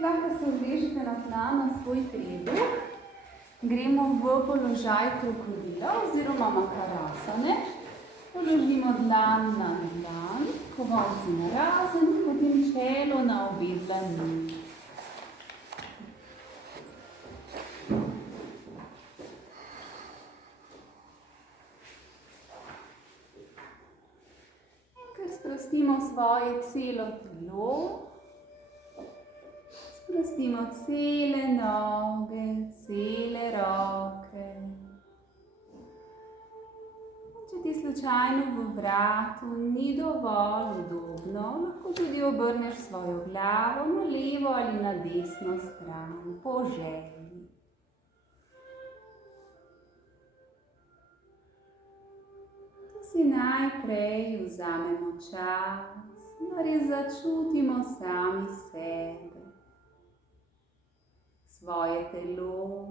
Lahko se odležite na tla na svoj trebuh. Gremo v položaj krokodila oziroma makarasane. Položimo dlan na dlan, povodci narazen, potem čelo na obe dlani. Sprostimo svoje celo telo, sprostimo cele noge, cele roke. Če ti slučajno v vratu ni dovolj udobno, lahko tudi obrneš svojo glavo na levo ali na desno stran, po želji. Si najprej vzamemo čas, da res začutimo sami sebe, svoje telo,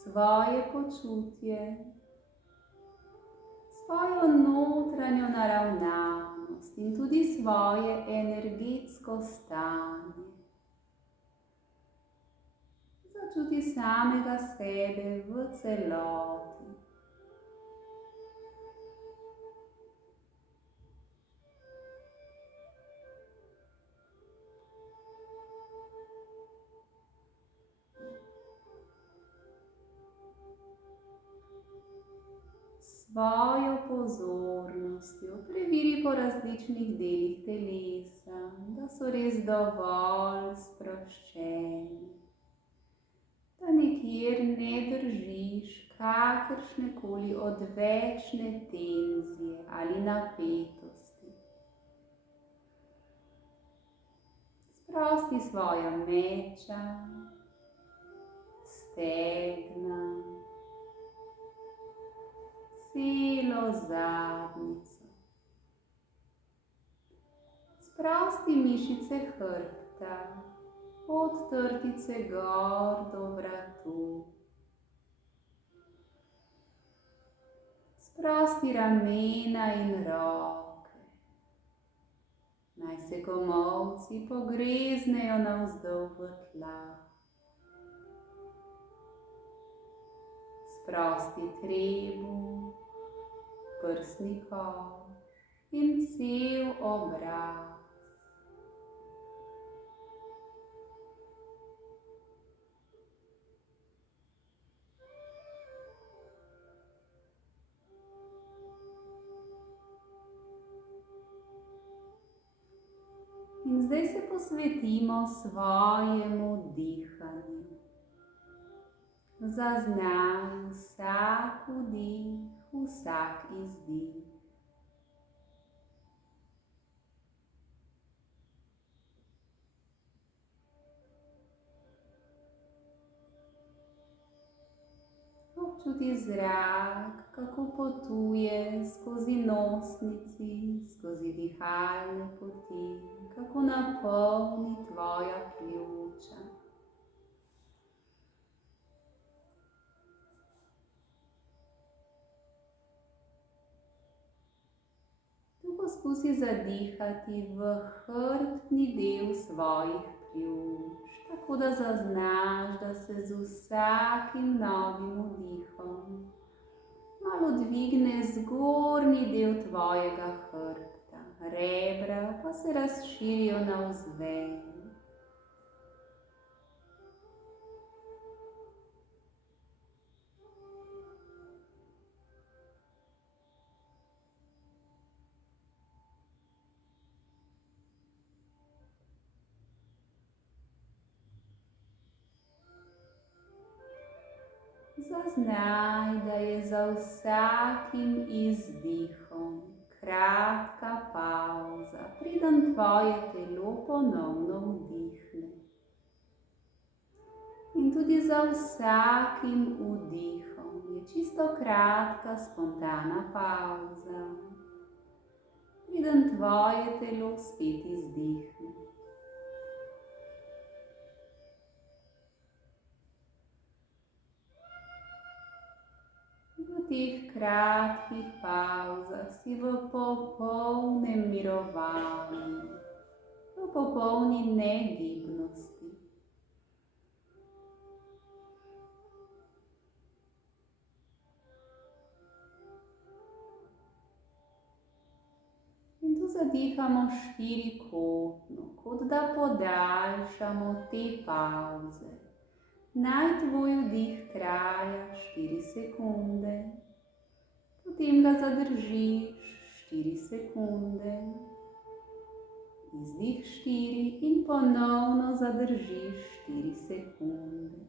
svoje počutje, svojo notranjo naravnanost in tudi svoje energetsko stanje. Začuti samega sebe v celoti. Svojo pozornostjo preveri po različnih delih telesa, da so res dovolj sproščeni, da nikjer ne držiš kakršnekoli odvečne tenzije ali napetosti. Sprosti svoja meča, stegna, celo zadnjico. Sprosti mišice hrbta, od trtice gor do vratu. Sprosti ramena in roke. Naj se komolci pogreznejo navzdol v tla. Sprosti trebuh, prsni koš in cel obraz. In zdaj se posvetimo svojemu dihanju. Zaznaj vsak vdih, vsak izdih. Občuti zrak, kako potuje skozi nosnici, skozi dihalne poti, kako napolni tvoja pljuča. Poskusi zadihati v hrbtni del svojih pljuč, tako da zaznaš, da se z vsakim novim vdihom malo dvigne zgornji del tvojega hrbta, rebra pa se razširijo navzven. Zaznaj, da je za vsakim izdihom kratka pavza, preden tvoje telo ponovno vdihne. In tudi za vsakim vdihom je čisto kratka spontana pavza, preden tvoje telo spet izdihne. V teh kratkih pavzah si v popolnem mirovanju, v popolni negibnosti. In tu zadihamo štirikotno, kot da podaljšamo te pavze. Naj tvoj vdih traja 4 sekunde, potem ga zadržiš 4 sekunde, izdih 4 in ponovno zadržiš 4 sekunde.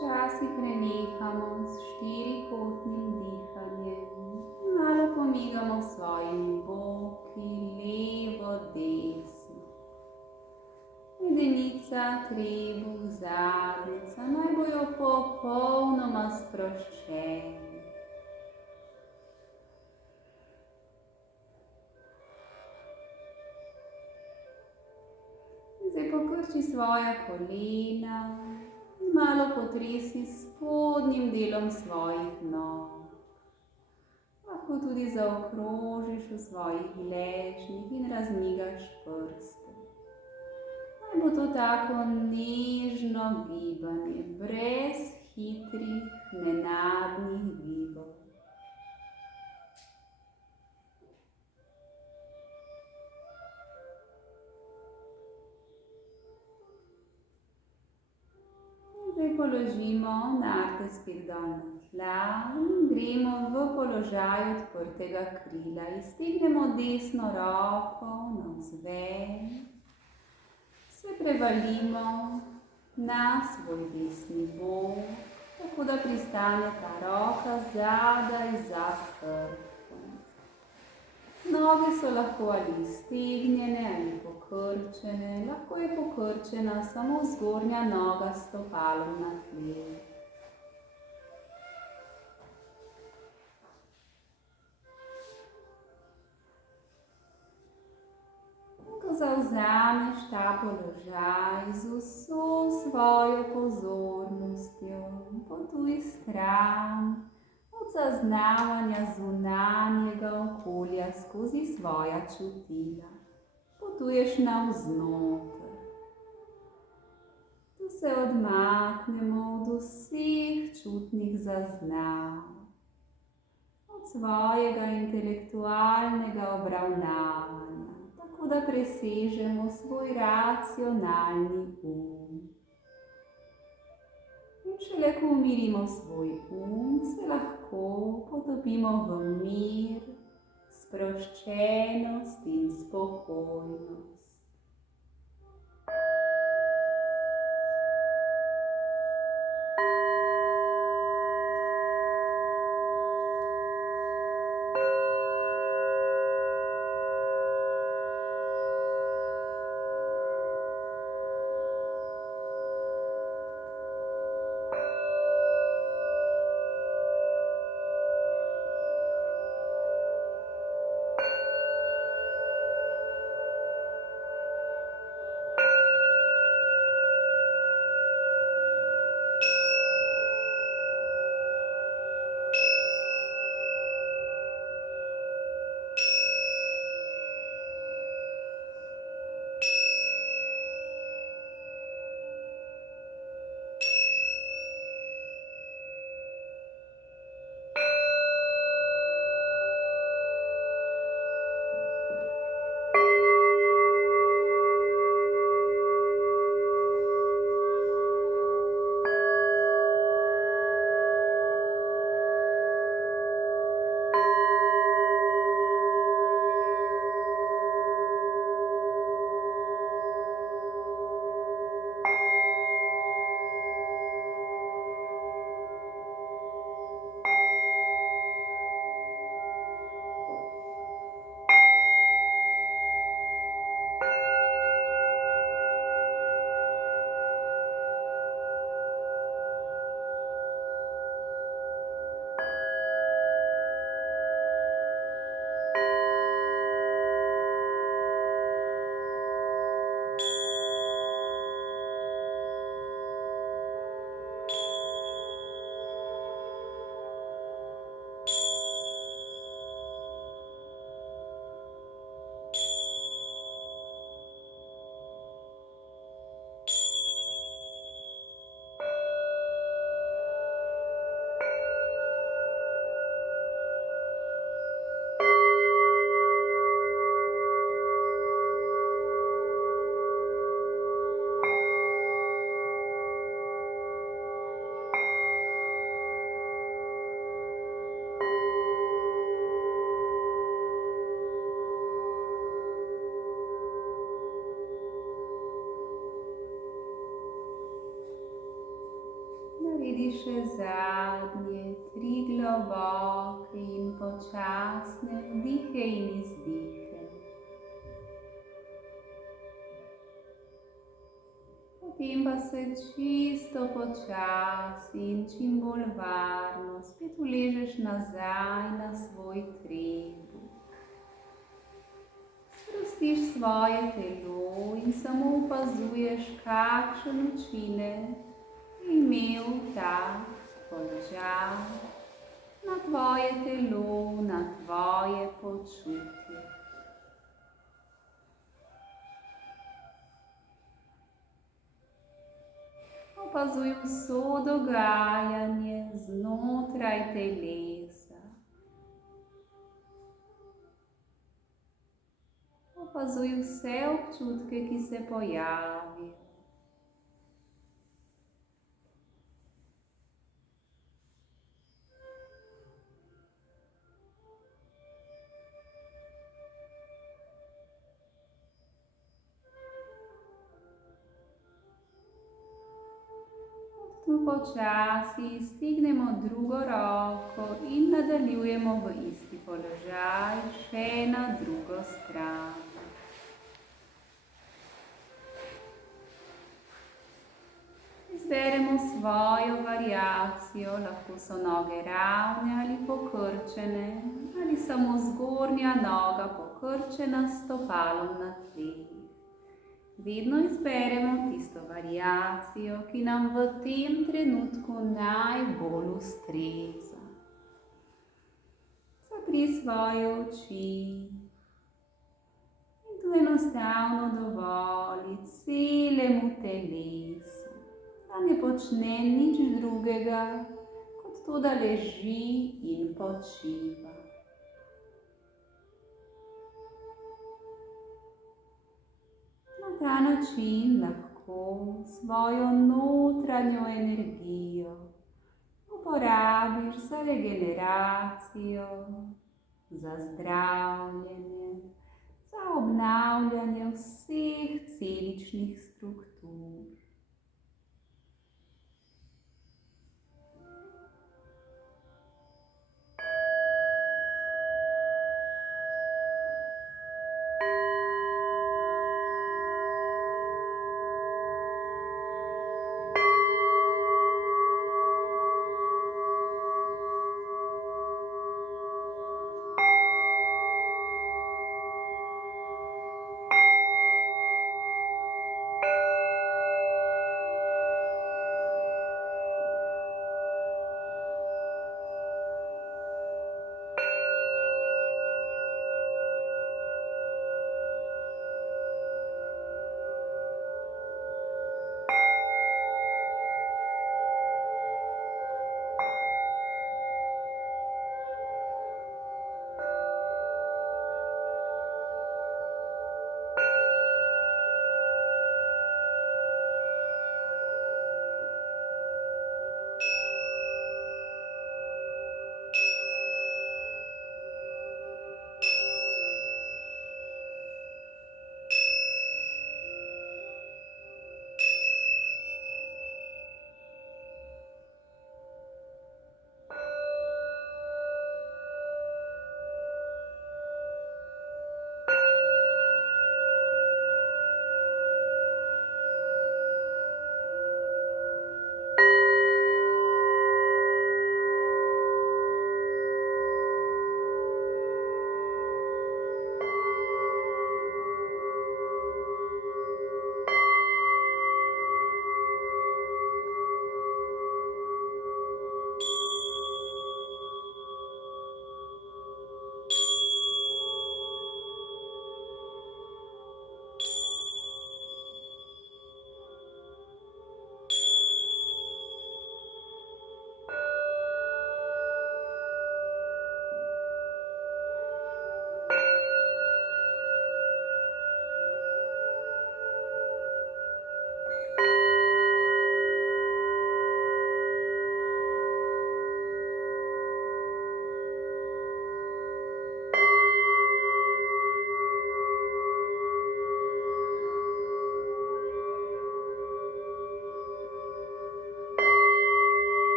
Počasi prenehamo s štirikotnim dihanjem. Malo pomigamo svojimi boki, levo, desno. Medenica, trebuh, zadnjica naj bojo popolnoma sproščeni. Zdaj pokrči svoja kolena. Malo potresi spodnjim delom svojih nog. Lahko tudi zaokrožiš v svojih gležnjih in razmigaš prste. Naj bo to tako nežno gibanje, brez hitrih, nenadnih gibov. Zdaj položimo narte spet dol na tla in gremo v položaj odprtega krila. Iztegnemo desno roko navzven, se prevalimo na svoj desni bok, tako da pristane ta roka zadaj za hrbtom. Noge so lahko ali iztegnjene ali pokrčene, lahko je pokrčena samo zgornja noga s stopalom na tleh. Ko zavzameš ta položaj z vso svojo pozornostjo, potuj stran od zaznavanja zunanjega okolja skozi svoja čutila. Potuješ navznoter. Tu se odmaknemo od vseh čutnih zaznav, od svojega intelektualnega obravnavanja, tako da presežemo svoj racionalni In šele ko umirimo svoj se lahko potopimo v mir, sproščenost in spokojnost. Naredi še zadnje 3 globoke in počasne vdihe in izdihe. Potem pa se čisto počasi in čim bolj varno spet uležeš nazaj na svoj trebuh. Sprostiš svoje telo in samo opazuješ, kakšen učinek imel ta položaj na tvoje telo, na tvoje počutje. Opazuj vso dogajanje znotraj telesa. Opazuj vse občutke, ki se pojavijo. počasi stignemo drugo roko in nadaljujemo v isti položaj še na drugo stran. Izberemo svojo variacijo, lahko so noge ravne ali pokrčene, ali samo zgornja noga pokrčena s stopalom na tleh. Vedno izberemo tisto variacijo, ki nam v tem trenutku najbolj ustreza. Zapri svoje oči in tu enostavno dovoli celemu telesu, da ne počne nič drugega, kot to, da leži in počiva. Na ta način lahko svojo notranjo energijo uporabiš za regeneracijo, za zdravljenje, za obnavljanje vseh celičnih struktur.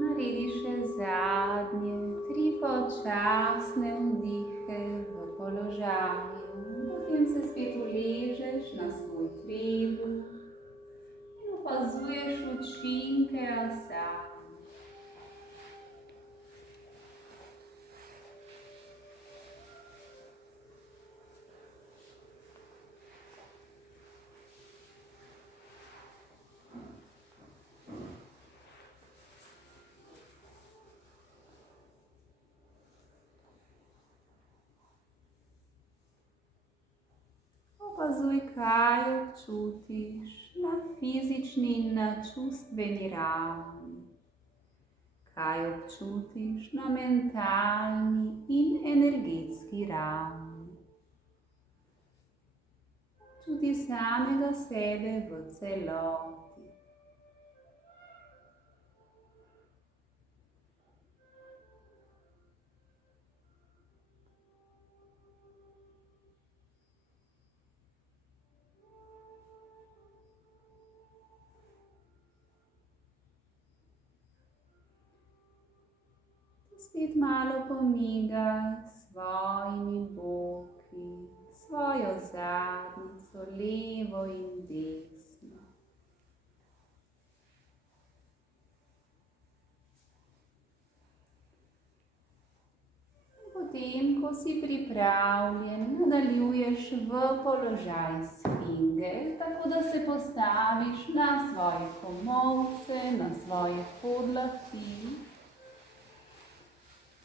Naredi še zadnje 3 počasne vdihe v položaju. Potem se spet uležeš na svoj trebuh in opazuješ učinke asane. Opazuj, kaj občutiš na fizični in na čustveni ravni. Kaj občutiš na mentalni in energetski ravni. Čuti samega sebe v celoti. Spet malo pomigaj svojimi boki, svojo zadnjico, levo in desno. Potem, ko si pripravljen, nadaljuješ v položaj sfinge, tako da se postaviš na svoje komolce, na svoje podlakti.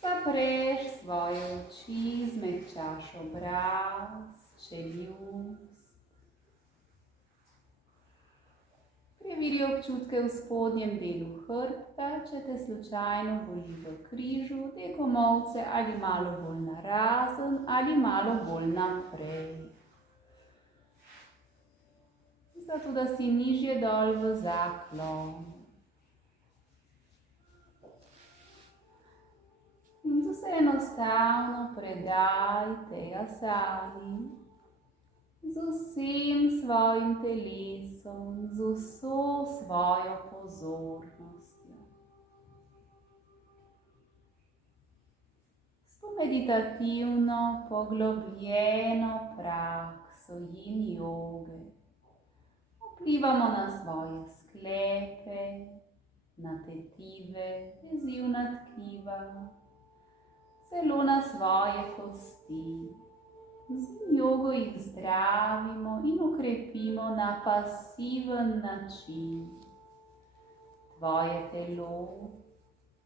Zapreš svoje oči, zmehčaš obraz, čeljust. Preveri občutke v spodnjem delu hrbta, če te slučajno boli v križu, te komolce ali malo bolj narazen ali malo bolj naprej. Zato, da si nižje dol v zaklon. In tu se enostavno predaj tej asani z vsem svojim telesom, z vso svojo pozornostjo. S to meditativno, poglobljeno prakso yin joge vplivamo na svoje sklepe, na tetive, vezivna tkiva, celo na svoje kosti. Z jogo jih zdravimo in okrepimo na pasiven način. Tvoje telo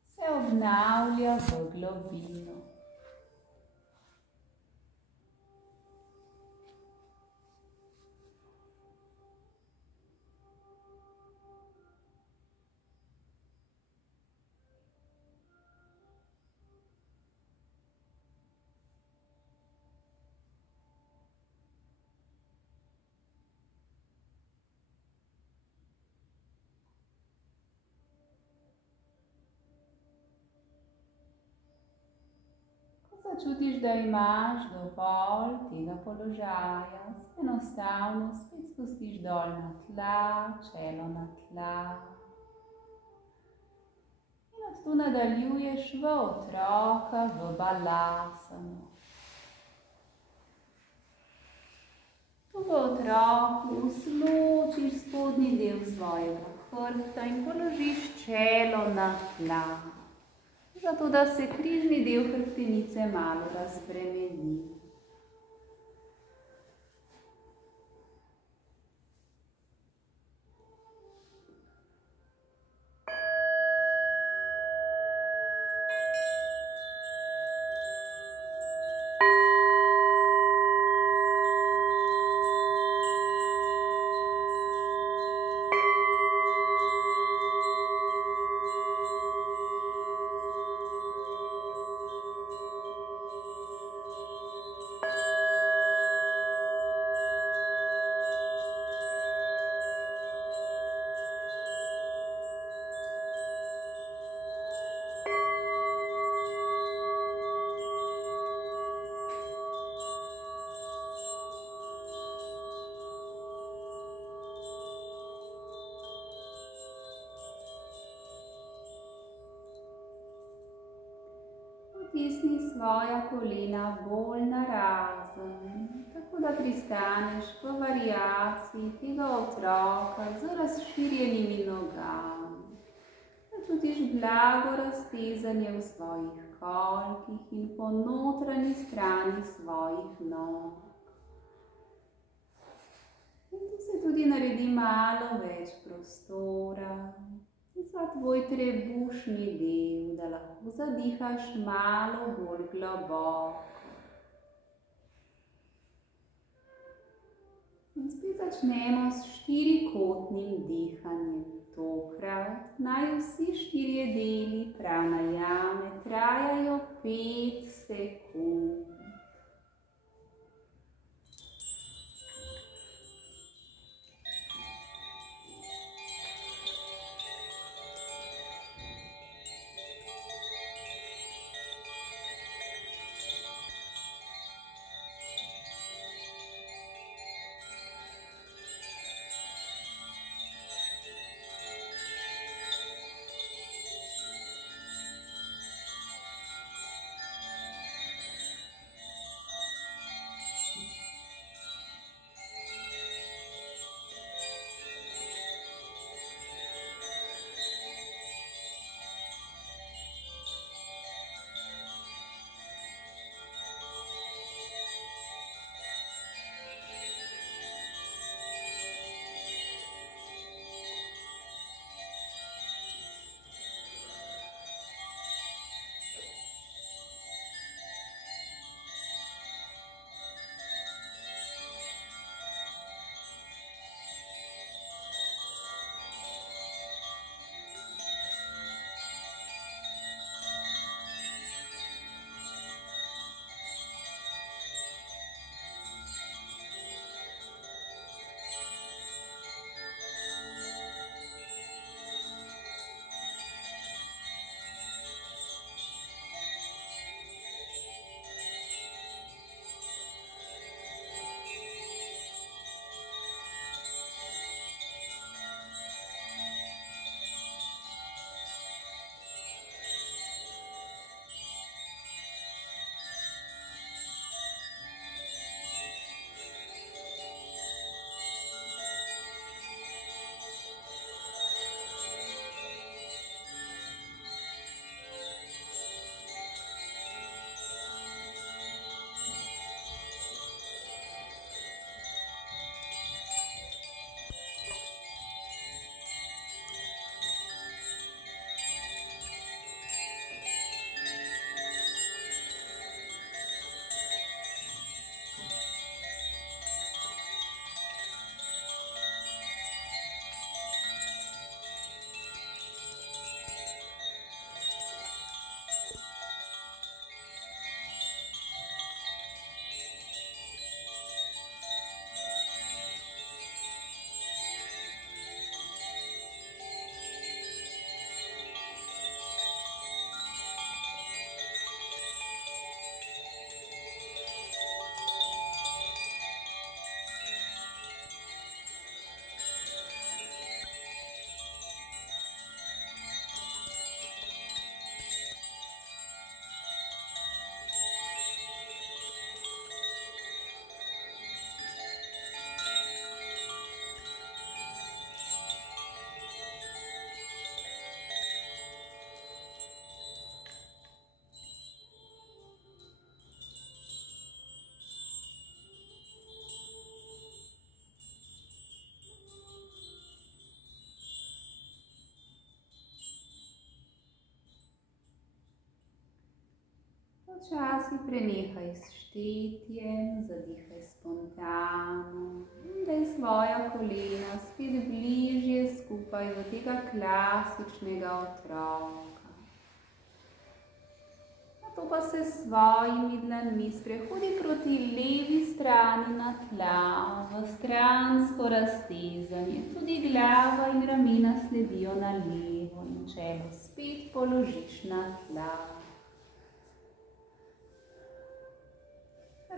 se obnavlja v globino. Začutiš, da imaš dovolj tega položaja, se enostavno spet spustiš dol na tla, čelo na tla. In od tu nadaljuješ v otroka, v balasano. Tu v otroku usločiš spodnji del svojega hrbta in položiš čelo na tla. Zato, da se križni del hrbtenice malo razbremeni. Potisni svoja kolena bolj narazen, tako da pristaneš v variaciji tega otroka z razširjenimi nogami. Začutiš blago raztezanje v svojih kolkih in po notranji strani svojih nog. In tu se tudi naredi malo več prostora za tvoj trebušni del, da lahko zadihaš malo bolj globoko. In spet začnemo s štirikotnim dihanjem. Tokrat naj vsi štirje deli pranajame trajajo 5 sekund. Počasi prenehaj s štetjem, zadihaj spontano in daj svoja kolena spet bližje skupaj do tega klasičnega otroka. Nato pa se s svojimi dlanmi sprehodi proti levi strani na tla, v stransko raztezanje. Tudi glava in ramena sledijo na levo in čelo spet položiš na tla.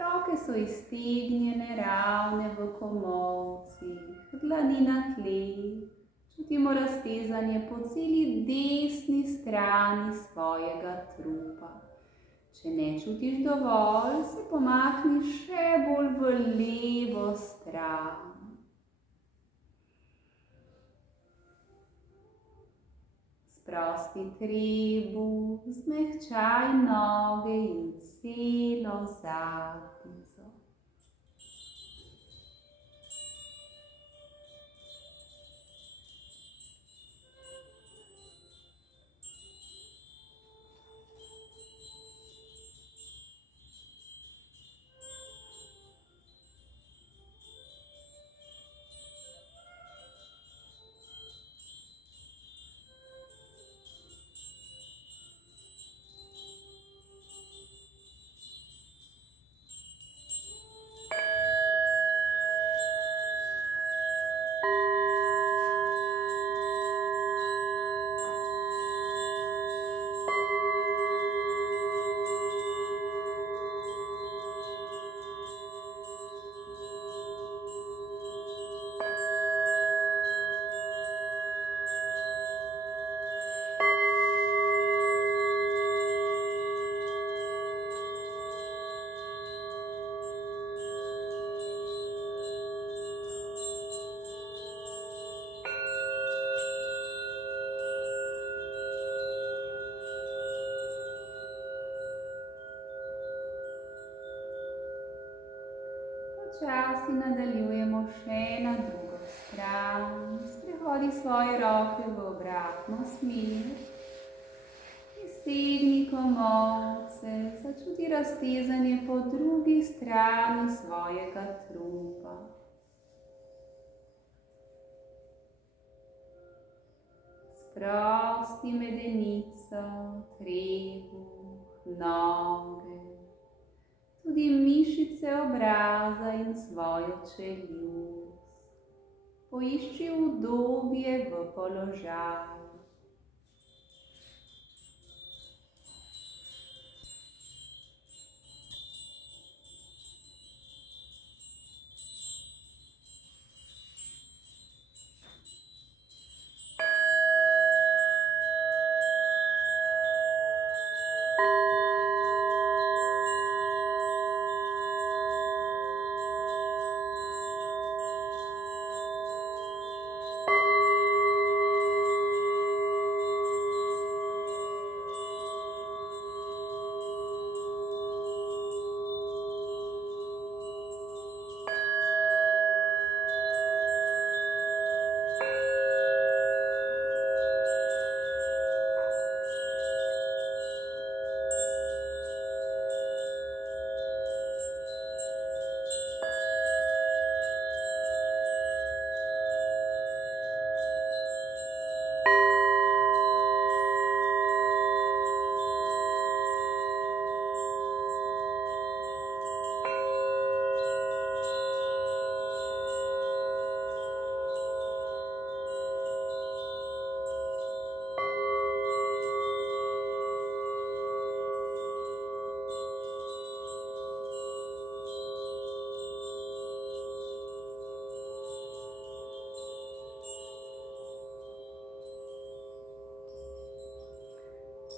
Roke so iztegnjene, ravne v komolcih, dlani na tleh. Čutimo raztezanje po celi desni strani svojega trupa. Če ne čutiš dovolj, se pomakni še bolj v levo stran. Sprosti trebuh, zmehčaj noge in celo zadnjico. Počasi nadaljujemo še na drugo stran. Sprehodi svoje roke v obratno smer. Iztegni komolce, začuti raztezanje po drugi strani svojega trupa. Sprosti medenico, trebuh, noge. Tudi mišice obraza in svojo čeljust. Poišči udobje v položaju.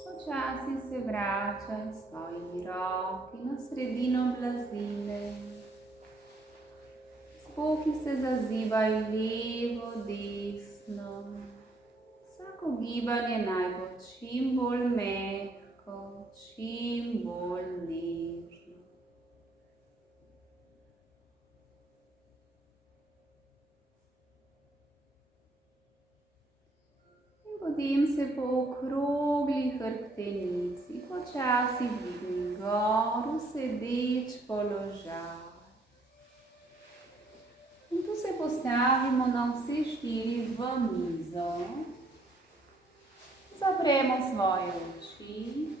Počasi se vračaj s svojimi roki na sredino blazine. Spoki se zazibajo levo, desno. Vsako gibanje naj bo čim bolj mehko, čim bolj nežno. Potem se po okrogli hrbtenici počasi dvigni gor v sedeč položaj. In tu se postavimo na vse štiri v mizo. Zapremo svoje oči.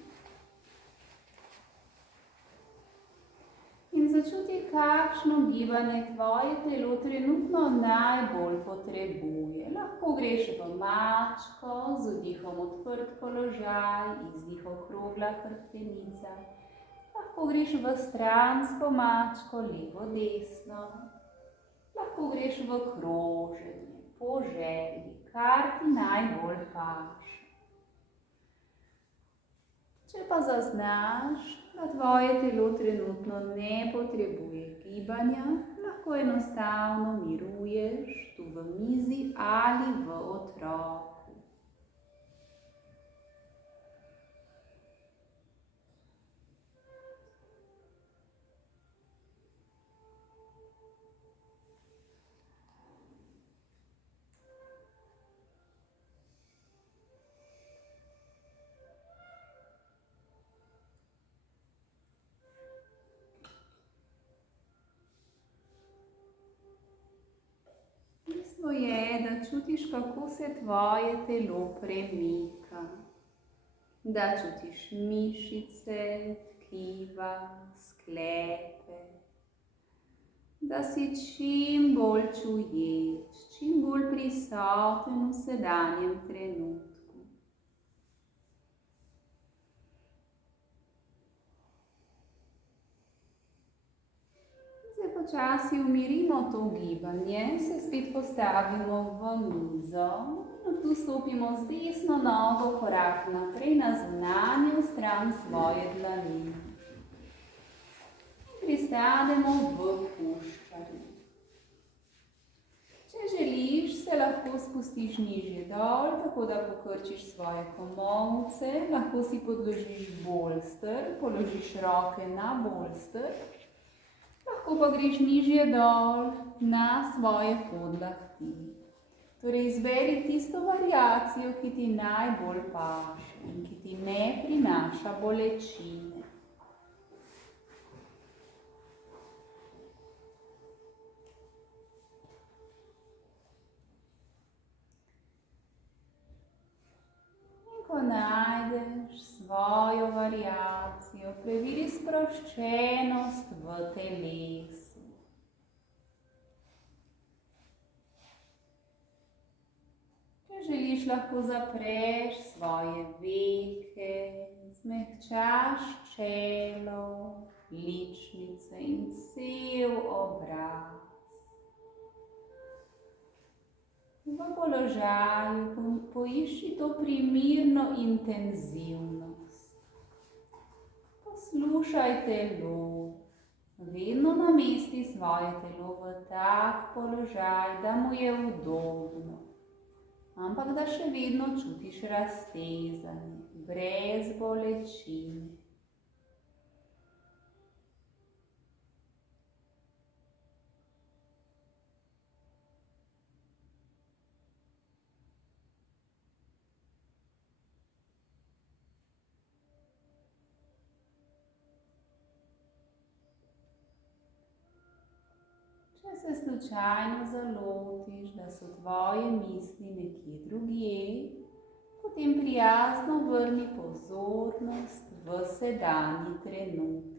In začuti, kakšno gibanje tvoje telo trenutno najbolj potrebuje. Lahko greš v mačko, z vdihom odprt položaj, izdih okrogla hrbtenica. Lahko greš v stransko mačko, levo, desno. Lahko greš v kroženje, po želji, kar ti najbolj paše. Če pa zaznaš, da tvoje telo trenutno ne potrebuje gibanja, lahko enostavno miruješ tu v mizi ali v otroku. Bistvo je, da čutiš, kako se tvoje telo premika. Da čutiš mišice, tkiva, sklepe. Da si čim bolj čuječ, čim bolj prisoten v sedanjem trenutku. Počasi umirimo to gibanje, se spet postavimo v mizo, tu stopimo z desno nogo korak naprej na zunanjo stran svoje dlani. Pristanemo v puščanju. Če želiš, se lahko spustiš nižje dol, tako da pokrčiš svoje komolce, lahko si podložiš bolster, položiš roke na bolster. Lahko pa greš nižje dol na svoje podlakti. Torej izberi tisto variacijo, ki ti najbolj paše in ki ti ne prinaša bolečine. Ko najdeš svojo variacijo, preveri sproščenost v telesu. Če želiš, lahko zapreš svoje veke, zmehčaš čelo, ličnice in cel obraz. V položaju poišči to primirno intenzivnost. Poslušaj telo. Vedno namesti svoje telo v tak položaj, da mu je udobno. Ampak da še vedno čutiš raztezanje, brez bolečine. Če se slučajno zalotiš, da so tvoje misli nekje drugje, potem prijazno vrni pozornost v sedanji trenutek.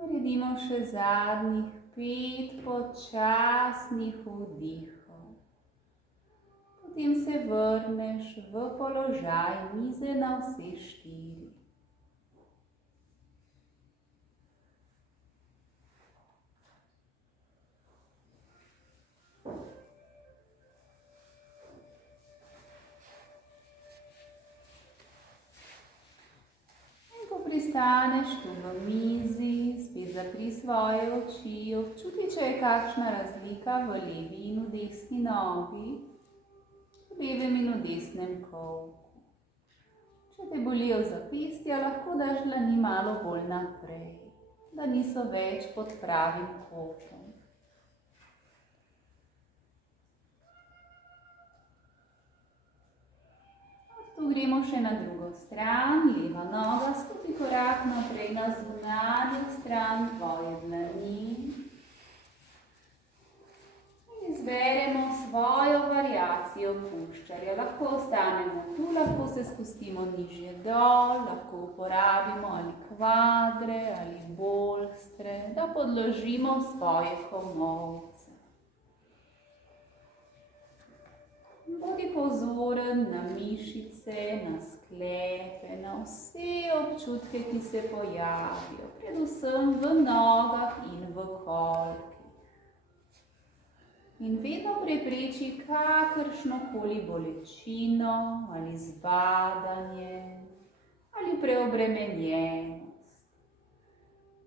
Naredimo še zadnjih 5 počasnih vdihov. Potem se vrneš v položaj mize na vse 4. pristaneš tu v mizi, spet zapri svoje oči, občuti, če je kakšna razlika v levi in v desni nogi, v levem in v desnem kolku. Če te bolijo zapestja, lahko daš dlani malo bolj naprej, da niso več pod pravim kotom. Tu gremo še na drugo stran, leva noga, stopi korak naprej na zunanjo stran tvoje dlani. In izberemo svojo variacijo puščarja. Lahko ostanemo tu, lahko se spustimo nižje dol, lahko uporabimo ali kvadre ali bolstre, da podložimo svoje komolce. Bodi pozoren na mišice, na sklepe, na vse občutke, ki se pojavijo, predvsem v nogah in v kolki. In vedno prepreči kakršnokoli bolečino ali zbadanje ali preobremenjenost.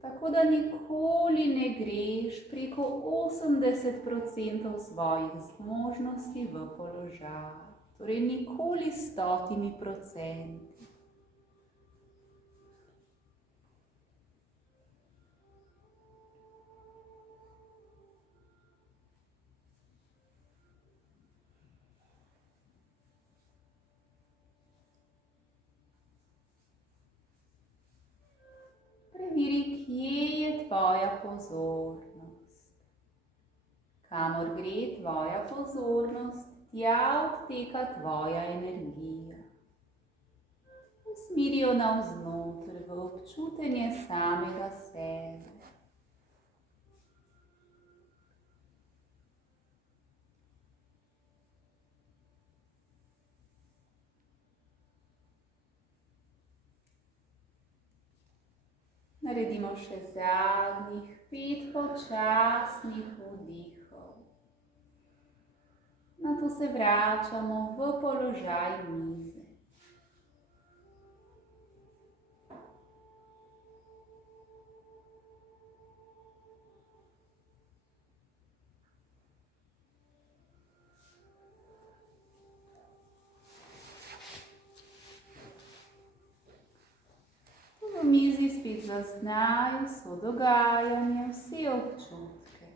Tako da nikoli ne greš preko 80% svojih zmožnosti v položaj. Torej nikoli 100%. Preveri, kje je tvoja pozornost. Kamor gre tvoja pozornost, tja odteka tvoja energija. Usmeri jo navznoter v občutenje samega sebe. Naredimo še zadnjih 5 počasnih vdihov. Nato se vračamo v položaj mize. V mizi spet zaznaj vso dogajanje, vse občutke.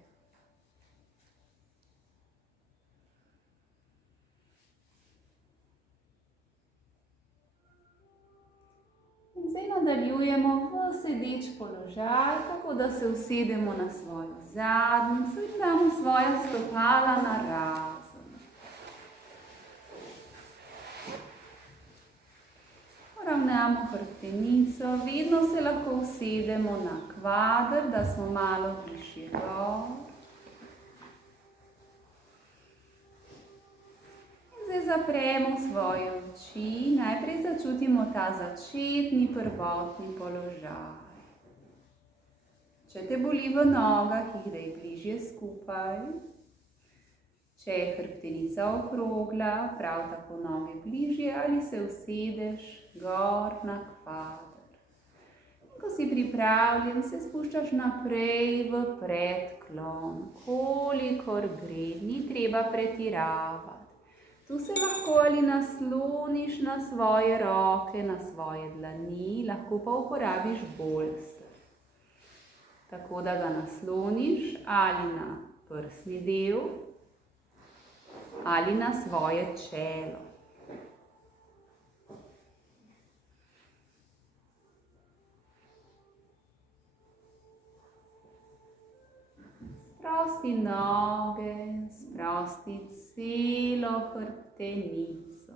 In zdaj nadaljujemo v sedeč položaj, tako da se usedemo na svojo zadnjico in damo svoja stopala na razen. Poravnamo hrbtenico, vedno se lahko usedemo na kvader, da smo malo višje dol. Zdaj zapremo svoje oči, najprej začutimo ta začetni prvotni položaj. Če te boli v nogah, jih daj bližje skupaj. Če je hrbtenica okrogla, prav tako noge bližje ali se usedeš gor na kvader. In ko si pripravljen, se spuščaš naprej v predklon, kolikor gre, ni treba pretiravati. Tu se lahko ali nasloniš na svoje roke, na svoje dlani, lahko pa uporabiš bolster. Tako da ga nasloniš ali na prsni del, ali na svoje čelo. Sprosti noge, sprosti celo hrbtenico.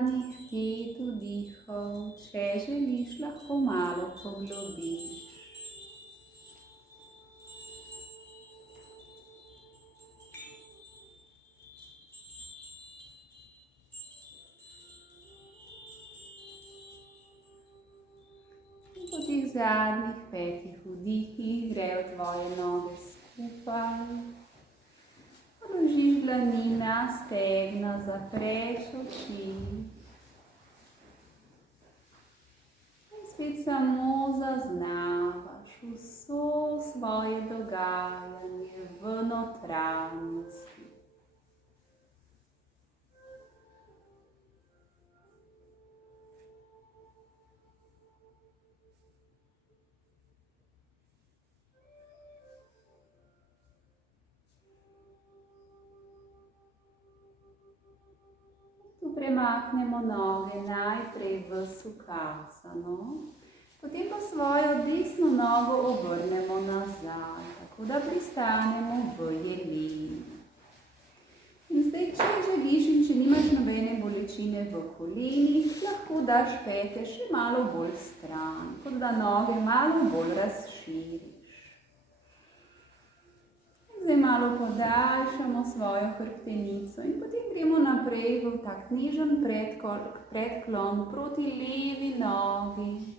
zadnjih 5 vdihov, če želiš, lahko malo poglobiš. In po teh zadnjih 5 vdihih grejo tvoje noge skupaj. Položiš dlani na stegna, zapreš oči. In spet samo zaznavaš vso svoje dogajanje v notranjosti. Premaknemo noge najprej v Sukhasano, potem pa svojo desno nogo obrnemo nazaj, tako da pristanemo v jeleni. In zdaj, če želiš in če nimaš nobene bolečine v kolenih, lahko daš pete še malo bolj stran, kot da noge malo bolj razširiš. Zdaj malo podaljšamo svojo hrbtenico in potem gremo naprej v tak nežen predklon proti levi nogi.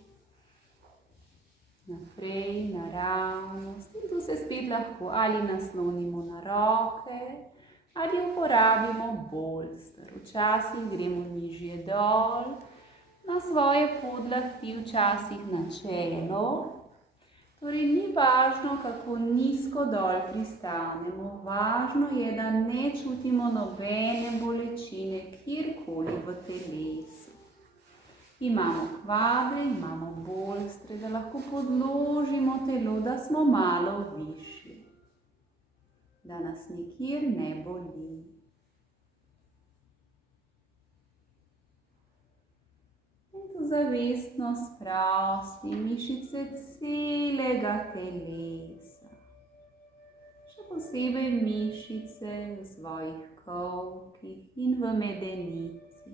Naprej, naravnost. In tu se spet lahko ali naslonimo na roke, ali uporabimo bolster. Včasih gremo nižje dol, na svoje podlakti, včasih na čelo. Torej, ni važno, kako nizko dol pristanemo, važno je, da ne čutimo nobene bolečine kjerkoli v telesu. Imamo kvadre, imamo bolstre, da lahko podložimo telo, da smo malo višji, da nas nikjer ne boli. Zavestno sprosti mišice celega telesa, še posebej mišice v svojih kolkih in v medenici.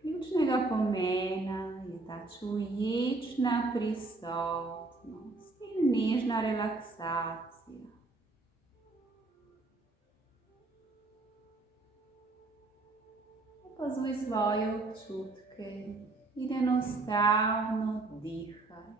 Ključnega pomena je ta čuječna prisotnost in nežna relaksacija. Opazuj svoje občutke in enostavno dihaj.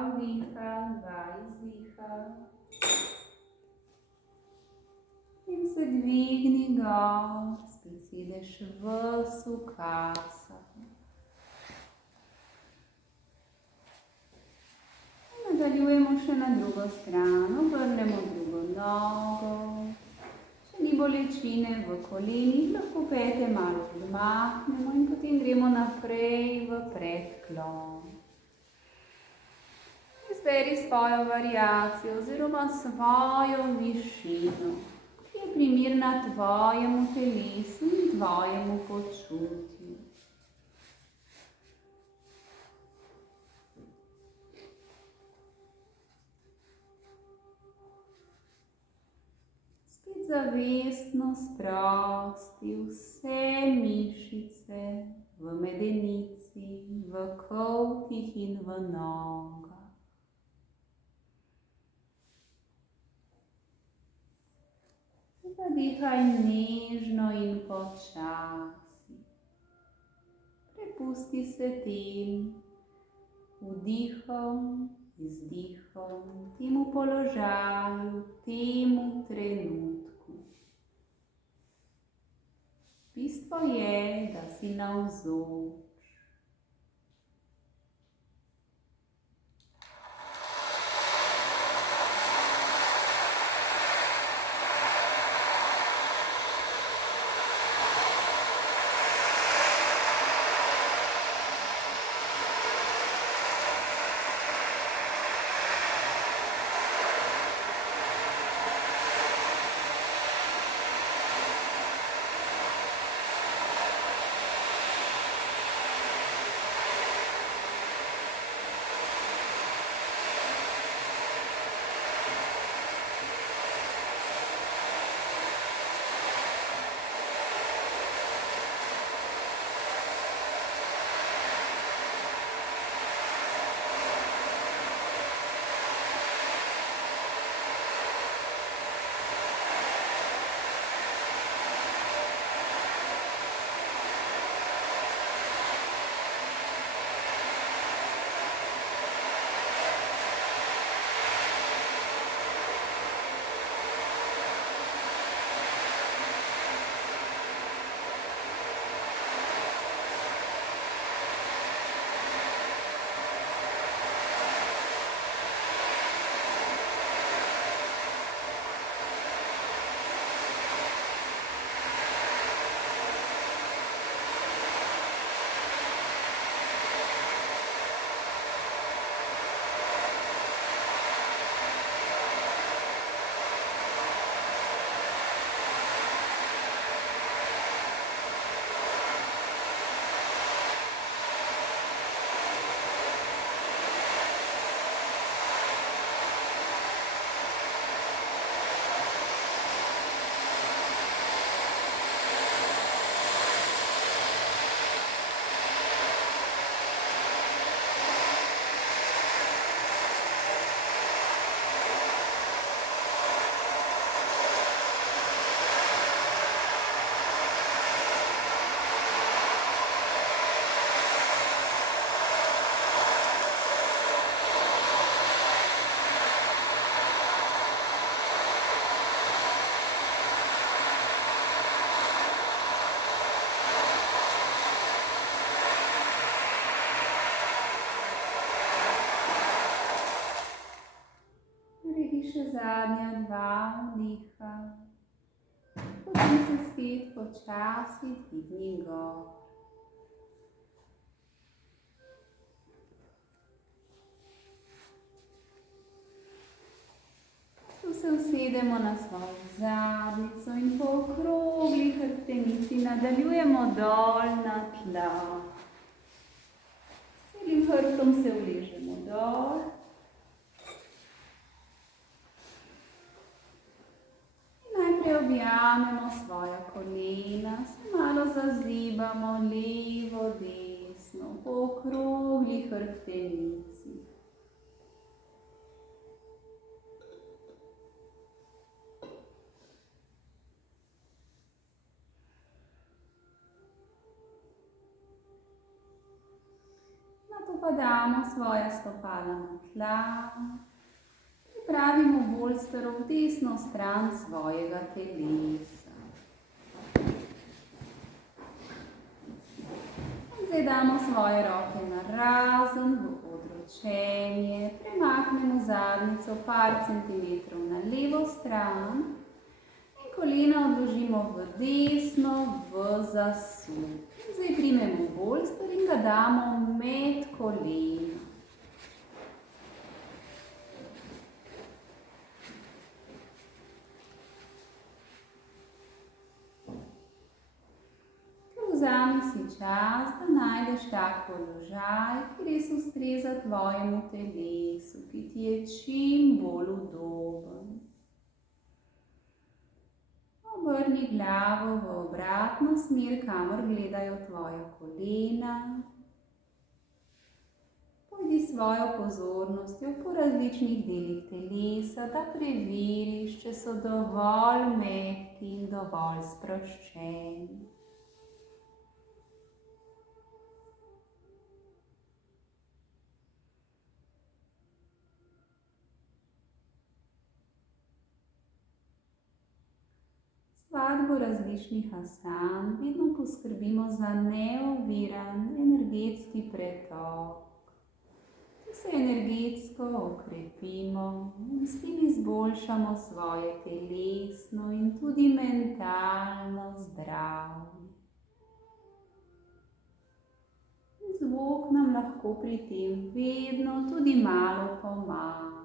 dva izdiha. In se dvigni gor, spet sedeš v Sukhasanu. Nadaljujemo še na drugo stran, obrnemo drugo nogo. Če ni bolečine v kolenih, lahko pete malo odmaknemo in potem gremo naprej v predklon. Izberi svojo variacijo oziroma svojo višino, ki je primerna tvojemu telesu in tvojemu počutju. Zavestno sprosti vse mišice v medenici, v koltih in v nogah. Zadihaj nežno in počasi. Prepusti se tem vdihom, izdihom, temu položaju, temu trenutku. Bistvo je, da si navzoč. Še zadnja dva vdiha. Potem se spet počasi dvigni gor. Tu se usedemo na svojo zadnjico in po okrogli hrbtenici nadaljujemo dol na tla. Celim hrbtom se uležemo dol. Objamemo svoja kolena, se malo zazibamo levo, desno, po okrogli hrbtenici. Nato pa damo svoja stopala na tla. Pripravimo bolster v desno stran svojega telesa. Zdaj damo svoje roke na razen, v odročenje. Premaknemo zadnjico par centimetrov na levo stran. In kolena odložimo v desno, v zasuk. Zdaj primemo bolster in ga damo med kolena. Vzami si čas, da najdeš tak položaj, ki res ustreza tvojemu telesu, ki ti je čim bolj udoben. Obrni glavo v obratno smer, kamor gledajo tvoja kolena. Pojdi svojo pozornostjo po različnih delih telesa, da preveriš, če so dovolj mehki in dovolj sproščeni. Vadbo različnih asan vedno poskrbimo za neoviran energetski pretok. Tu se energetsko okrepimo in s tem izboljšamo svoje telesno in tudi mentalno zdravje. Zvok nam lahko pri tem vedno tudi malo pomaga.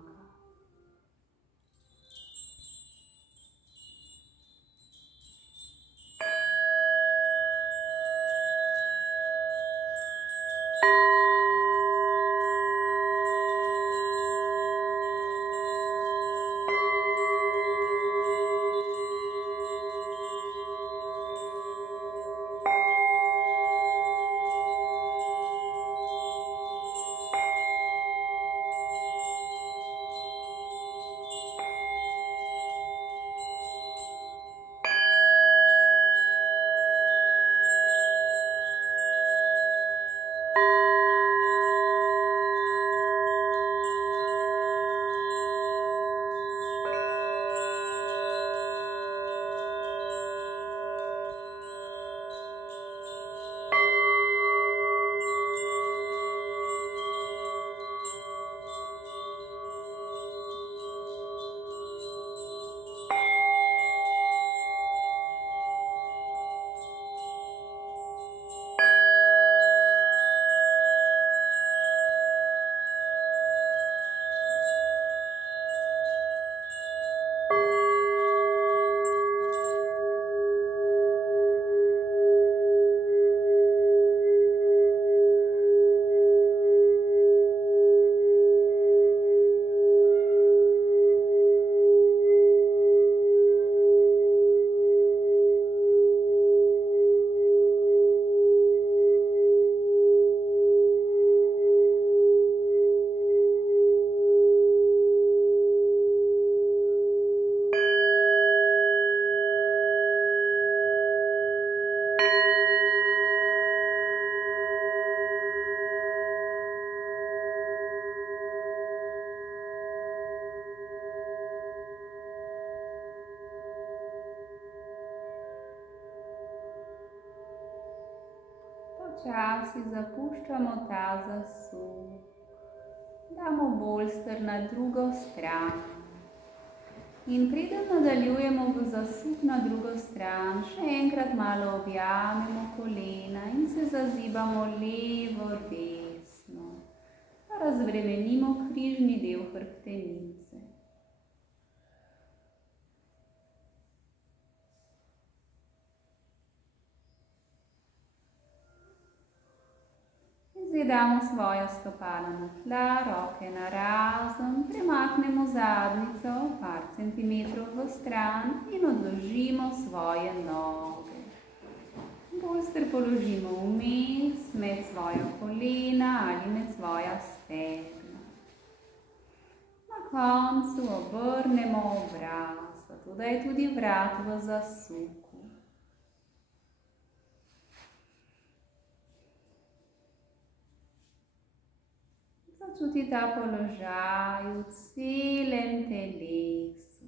Počasi zapuščamo ta zasuk. Damo bolster na drugo stran. In preden nadaljujemo v zasuk na drugo stran, še enkrat malo objamemo kolena in se zazibamo levo, desno. Razbremenimo križni del hrbtenice. Zdaj damo svoja stopala na tla, roke na razen, premaknemo zadnjico par centimetrov v stran in odložimo svoje noge. Bolster položimo vmes, med svoja kolena ali med svoja stegna. Na koncu obrnemo obraz, zato da je tudi vrat v zasuku. Počuti ta položaj v celem telesu.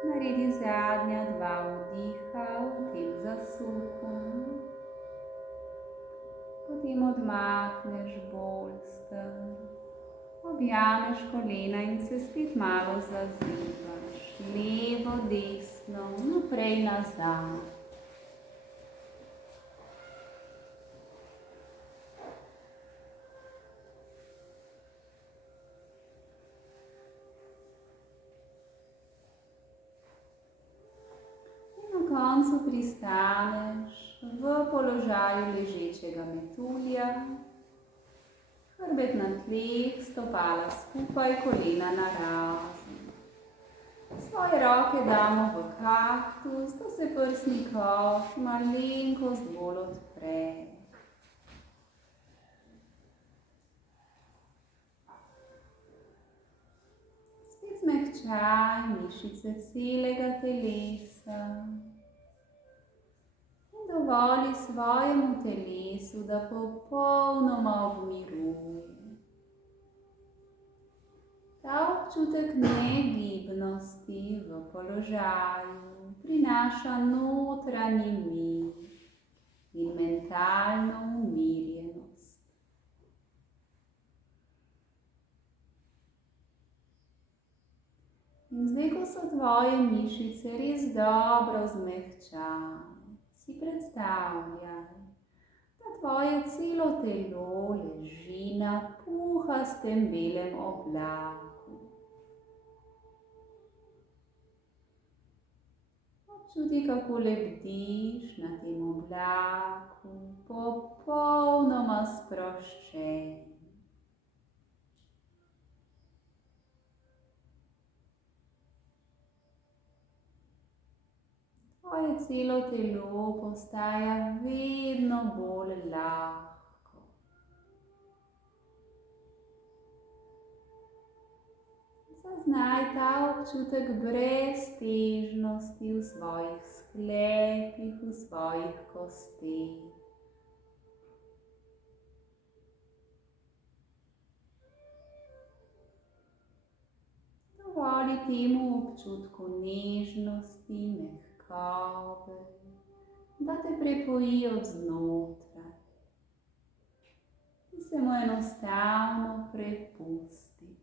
Naredi zadnja dva vdiha v tem zasuku. Potem odmakneš bolj strm. Objameš kolena in se spet malo zazivaš. Levo, desno, naprej, nazaj. Na koncu pristaneš v položaju ležečega metulja, hrbet na tleh, stopala skupaj, kolena narazen. Svoje roke damo v kaktus, da se prsni koš malenkost bolj odpre. Spet zmehčaj mišice celega telesa. Dovoli svojemu telesu, da popolnoma obmiruje. Ta občutek negibnosti v položaju prinaša notranji mir in mentalno umirjenost. In zdaj, ko so tvoje mišice res dobro zmehčane, si predstavljaj, da tvoje celo telo leži na puhastem belem oblaku. Občuti, kako lebdiš na tem oblaku, popolnoma sproščen. Tvoje celo telo postaja vedno bolj lahko. Zaznaj ta občutek breztežnosti v svojih sklepih, v svojih kosteh. Dovoli temu občutku nežnosti, mehkobe, da te prepoji od znotraj. In se mu enostavno prepusti.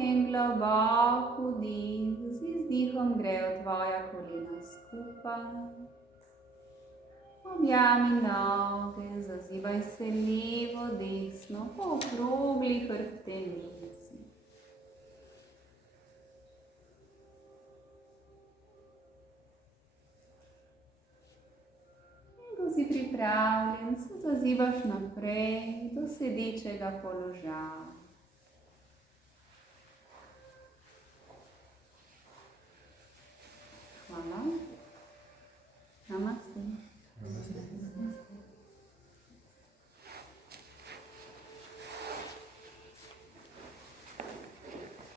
En globok vdih, z izdihom grejo tvoja kolena skupaj. Objami noge, zazibaj se levo, desno po okrogli hrbtenici. In ko si pripravljen, se zazibaš naprej do sedečega položaja.